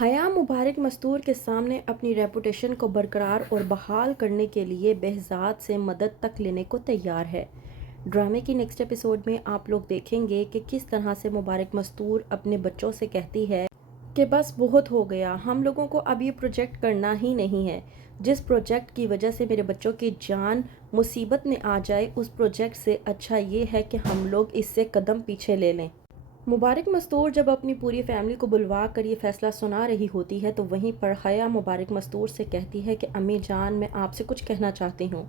حیا مبارک مستور کے سامنے اپنی ریپوٹیشن کو برقرار اور بحال کرنے کے لیے بہزاد سے مدد تک لینے کو تیار ہے۔ ڈرامے کی نیکسٹ ایپیسوڈ میں آپ لوگ دیکھیں گے کہ کس طرح سے مبارک مستور اپنے بچوں سے کہتی ہے کہ بس بہت ہو گیا، ہم لوگوں کو اب یہ پروجیکٹ کرنا ہی نہیں ہے۔ جس پروجیکٹ کی وجہ سے میرے بچوں کی جان مصیبت میں آ جائے، اس پروجیکٹ سے اچھا یہ ہے کہ ہم لوگ اس سے قدم پیچھے لے لیں۔ مبارک مستور جب اپنی پوری فیملی کو بلوا کر یہ فیصلہ سنا رہی ہوتی ہے تو وہیں پر حیا مبارک مستور سے کہتی ہے کہ امی جان، میں آپ سے کچھ کہنا چاہتی ہوں۔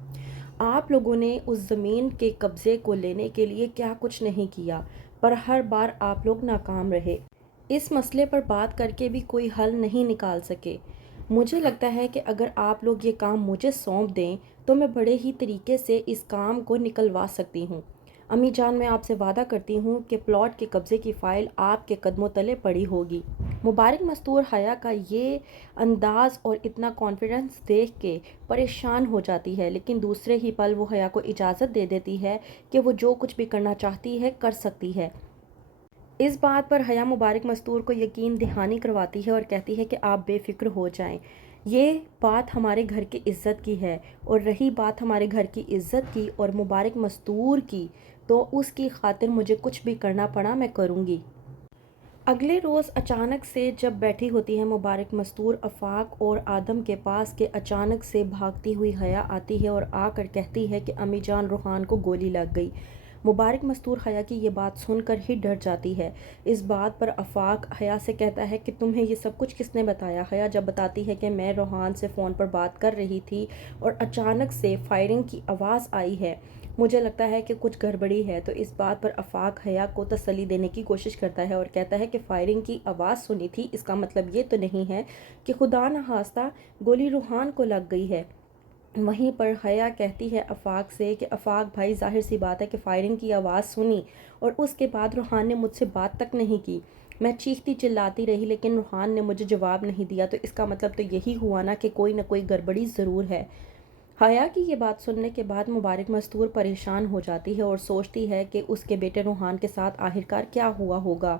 آپ لوگوں نے اس زمین کے قبضے کو لینے کے لیے کیا کچھ نہیں کیا، پر ہر بار آپ لوگ ناکام رہے۔ اس مسئلے پر بات کر کے بھی کوئی حل نہیں نکال سکے۔ مجھے لگتا ہے کہ اگر آپ لوگ یہ کام مجھے سونپ دیں تو میں بڑے ہی طریقے سے اس کام کو نکلوا سکتی ہوں۔ امی جان، میں آپ سے وعدہ کرتی ہوں کہ پلاٹ کے قبضے کی فائل آپ کے قدموں تلے پڑی ہوگی۔ مبارک مستور حیا کا یہ انداز اور اتنا کانفیڈنس دیکھ کے پریشان ہو جاتی ہے، لیکن دوسرے ہی پل وہ حیا کو اجازت دے دیتی ہے کہ وہ جو کچھ بھی کرنا چاہتی ہے کر سکتی ہے۔ اس بات پر حیا مبارک مستور کو یقین دہانی کرواتی ہے اور کہتی ہے کہ آپ بے فکر ہو جائیں، یہ بات ہمارے گھر کی عزت کی ہے، اور رہی بات ہمارے گھر کی عزت کی اور مبارک مستور کی، تو اس کی خاطر مجھے کچھ بھی کرنا پڑا میں کروں گی۔ اگلے روز اچانک سے جب بیٹھی ہوتی ہے مبارک مستور آفاق اور آدم کے پاس کہ اچانک سے بھاگتی ہوئی حیا آتی ہے اور آ کر کہتی ہے کہ امی جان، روحان کو گولی لگ گئی۔ مبارک مستور حیا کی یہ بات سن کر ہی ڈر جاتی ہے۔ اس بات پر آفاق حیا سے کہتا ہے کہ تمہیں یہ سب کچھ کس نے بتایا؟ حیا جب بتاتی ہے کہ میں روحان سے فون پر بات کر رہی تھی اور اچانک سے فائرنگ کی آواز آئی ہے، مجھے لگتا ہے کہ کچھ گڑبڑی ہے، تو اس بات پر آفاق حیا کو تسلی دینے کی کوشش کرتا ہے اور کہتا ہے کہ فائرنگ کی آواز سنی تھی، اس کا مطلب یہ تو نہیں ہے کہ خدا نخواستہ گولی روحان کو لگ گئی ہے۔ وہیں پر حیا کہتی ہے آفاق سے کہ آفاق بھائی، ظاہر سی بات ہے کہ فائرنگ کی آواز سنی اور اس کے بعد روحان نے مجھ سے بات تک نہیں کی، میں چیختی چلاتی رہی لیکن روحان نے مجھے جواب نہیں دیا، تو اس کا مطلب تو یہی ہوا نا کہ کوئی نہ کوئی گڑبڑی ضرور ہے۔ حیا کی یہ بات سننے کے بعد مبارک مستور پریشان ہو جاتی ہے اور سوچتی ہے کہ اس کے بیٹے روحان کے ساتھ آخرکار کیا ہوا ہوگا۔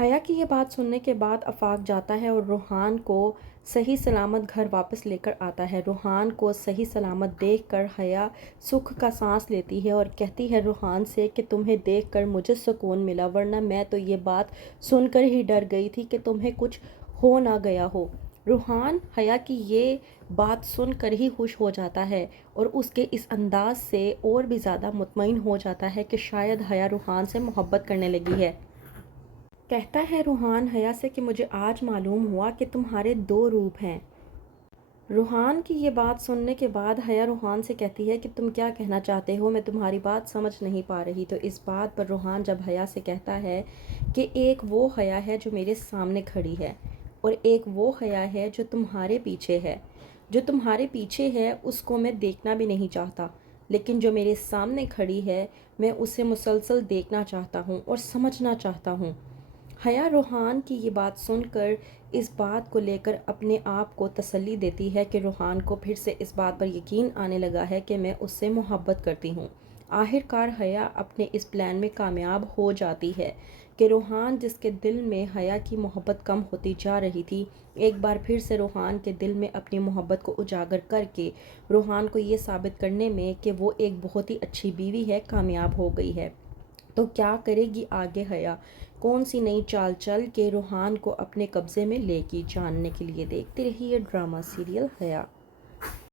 حیا کی یہ بات سننے کے بعد آفاق جاتا ہے اور روحان کو صحیح سلامت گھر واپس لے کر آتا ہے۔ روحان کو صحیح سلامت دیکھ کر حیا سکھ کا سانس لیتی ہے اور کہتی ہے روحان سے کہ تمہیں دیکھ کر مجھے سکون ملا، ورنہ میں تو یہ بات سن کر ہی ڈر گئی تھی کہ تمہیں کچھ ہو نہ گیا ہو۔ روحان حیا کی یہ بات سن کر ہی خوش ہو جاتا ہے اور اس کے اس انداز سے اور بھی زیادہ مطمئن ہو جاتا ہے کہ شاید حیا روحان سے محبت کرنے لگی ہے۔ کہتا ہے روحان حیا سے کہ مجھے آج معلوم ہوا کہ تمہارے دو روپ ہیں۔ روحان کی یہ بات سننے کے بعد حیا روحان سے کہتی ہے کہ تم کیا کہنا چاہتے ہو، میں تمہاری بات سمجھ نہیں پا رہی، تو اس بات پر روحان جب حیا سے کہتا ہے کہ ایک وہ حیا ہے جو میرے سامنے کھڑی ہے اور ایک وہ حیا ہے جو تمہارے پیچھے ہے۔ جو تمہارے پیچھے ہے اس کو میں دیکھنا بھی نہیں چاہتا، لیکن جو میرے سامنے کھڑی ہے میں اسے مسلسل دیکھنا چاہتا ہوں اور سمجھنا چاہتا ہوں۔ حیا روحان کی یہ بات سن کر اس بات کو لے کر اپنے آپ کو تسلی دیتی ہے کہ روحان کو پھر سے اس بات پر یقین آنے لگا ہے کہ میں اس سے محبت کرتی ہوں۔ آخرکار حیا اپنے اس پلان میں کامیاب ہو جاتی ہے کہ روحان جس کے دل میں حیا کی محبت کم ہوتی جا رہی تھی، ایک بار پھر سے روحان کے دل میں اپنی محبت کو اجاگر کر کے روحان کو یہ ثابت کرنے میں کہ وہ ایک بہت ہی اچھی بیوی ہے، کامیاب ہو گئی ہے۔ تو کیا کرے گی آگے حیا؟ کون سی نئی چال چل کے روحان کو اپنے قبضے میں لے گی؟ جاننے کے لیے دیکھتے رہیے ڈرامہ سیریل حیا۔